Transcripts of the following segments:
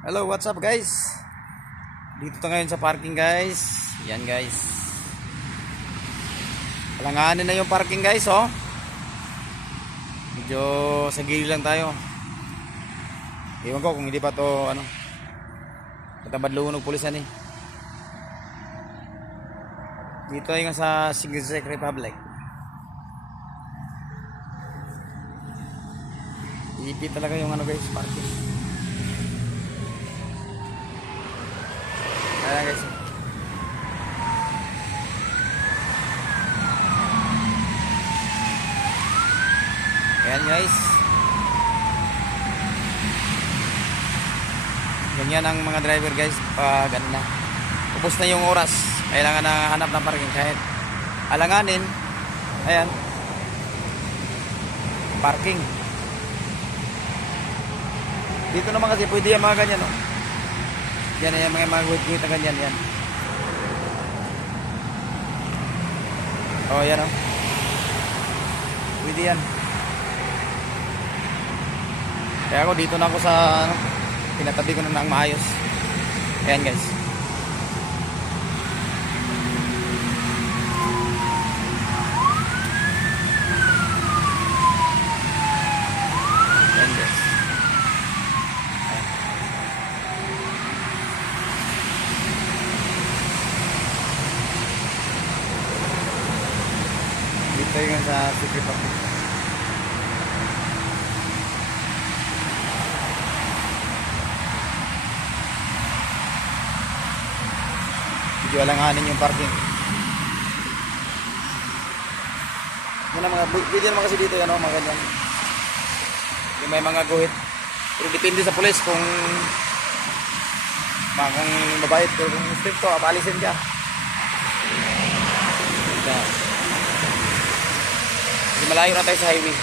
Hello, what's up guys? Dito tayo ngayon sa parking guys. Yan guys. Alanganin na yung parking guys, oh. Medyo sa gilid lang tayo. Iwan ko kung hindi pa to ano. Katabad lunog pulisan eh. Dito tayo nga sa Czech Republic. Iipit talaga yung ano guys, parking. Ayan guys. Ayan guys. Ganyan ang mga driver guys pag ano na. Ubos na yung oras. Kailangan na hanap ng parking kahit alanganin. Ayan. Parking. Dito naman kasi pwede yung mga ganyan, no? Yan yung mga wait na ganyan yan. Oh, yan, oh. Pwede yan. Kaya ako dito na ako sa ano, pinatabi ko na ng maayos. Ayan guys. Ayan guys. Dito yung sa Secret Public. Medyo alanganin yung parking. Yan ang mga pwede naman kasi dito yan, mga ganyan. Yung may mga guhit. Pero depende sa pulis kung kung mabait o kung stricto, apalisin ka. Kasi malayo na tayo sa highway.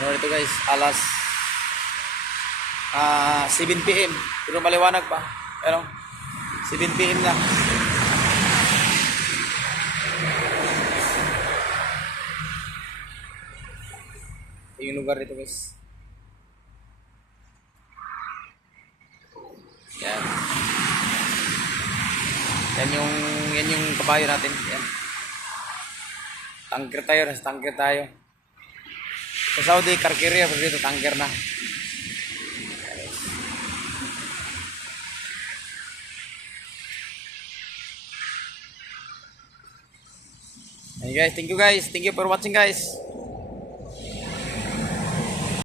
Ano dito guys, alas 7 PM. Pero maliwanag pa. Ano? 7 PM na. Ito yung lugar dito guys. Yan. Yan yung kabayo natin. Yan. Tanker tayo, nasa tanker tayo. Sa Saudi, car carrier, pero dito tanker na. Hey guys, thank you for watching guys.